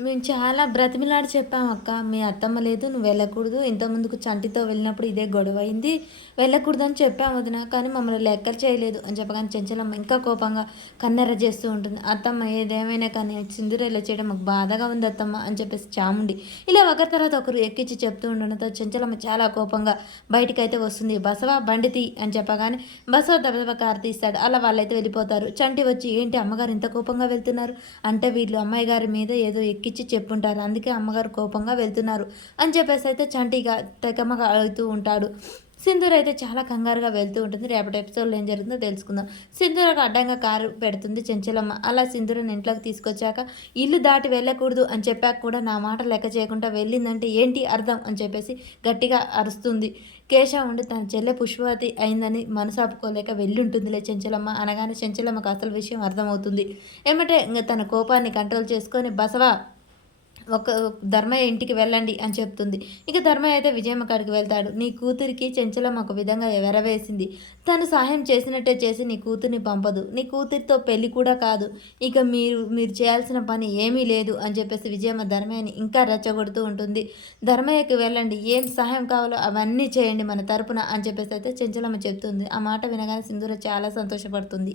మేము చాలా బ్రతిమిలాడి చెప్పామక్క. "మీ అత్తమ్మ లేదు, నువ్వు వెళ్ళకూడదు. ఇంతకుముందుకు చంటితో వెళ్ళినప్పుడు ఇదే గొడవయింది. వెళ్ళకూడదని చెప్పాము వదిన. కానీ మమ్మల్ని లెక్కలు చేయలేదు" అని చెప్పగానే చెంచలమ్మ ఇంకా కోపంగా కన్నెర్ర చేస్తూ ఉంటుంది. "అత్తమ్మ ఏదేమైనా కానీ సింధూర ఇలా చేయడం మాకు బాధగా ఉంది అత్తమ్మ" అని చెప్పేసి చాముండి ఇలా ఒకరి తర్వాత ఒకరు ఎక్కించి చెప్తూ ఉండడంతో చెంచలమ్మ చాలా కోపంగా బయటికైతే వస్తుంది. "బసవా బండి తీ" అని చెప్పగానే బసవ దబదబా కారు తీస్తాడు. అలా వాళ్ళైతే వెళ్ళిపోతారు. చంటి వచ్చి "ఏంటి అమ్మగారు ఇంత కోపంగా వెళ్తున్నారు?" అంటే వీళ్ళు అమ్మాయి గారి మీద ఏదో ఎక్కిచ్చి చెప్పుంటారు. అందుకే అమ్మగారు కోపంగా వెళ్తున్నారు అని చెప్పేసి అయితే చంటిగా తెకమగా అడుగుతూ ఉంటాడు. సింధూర అయితే చాలా కంగారుగా వెళ్తూ ఉంటుంది. రేపటి ఎపిసోడ్‌లో ఏం జరుగుతుందో తెలుసుకుందాం. సింధూరకు అడ్డంగా కారు పెడుతుంది చెంచలమ్మ. అలా సింధూరని ఇంట్లోకి తీసుకొచ్చాక ఇల్లు దాటి వెళ్ళకూడదు అని చెప్పాక కూడా నా మాట లెక్క చేయకుండా వెళ్ళిందంటే ఏంటి అర్థం అని చెప్పేసి గట్టిగా అరుస్తుంది. కేశవ ఉండి తన చెల్లె పుష్పవతి అయిందని మనసాపుకోలేక వెళ్ళుంటుందిలే చెంచలమ్మ అనగానే చెంచలమ్మకు అసలు విషయం అర్థమవుతుంది. ఎమ్మటే ఇంగ తన కోపాన్ని కంట్రోల్ చేసుకొని "బసవా ఒక ధర్మయ్య ఇంటికి వెళ్ళండి" అని చెప్తుంది. ఇక ధర్మయ్య అయితే విజయమ్మ కాడికి వెళ్తాడు. "నీ కూతురికి చెంచలమ్మ ఒక విధంగా వెరవేసింది. తను సహాయం చేసినట్టే చేసి నీ కూతుర్ని పంపదు. నీ కూతురితో పెళ్లి కూడా కాదు. ఇక మీరు చేయాల్సిన పని ఏమీ లేదు" అని చెప్పేసి విజయమ్మ ధర్మయ్యని ఇంకా రెచ్చగొడుతూ ఉంటుంది. "ధర్మయ్యకి వెళ్ళండి. ఏం సహాయం కావాలో అవన్నీ చేయండి మన తరపున" అని చెప్పేసి అయితే చెంచలమ్మ చెప్తుంది. ఆ మాట వినగానే సింధూర చాలా సంతోషపడుతుంది.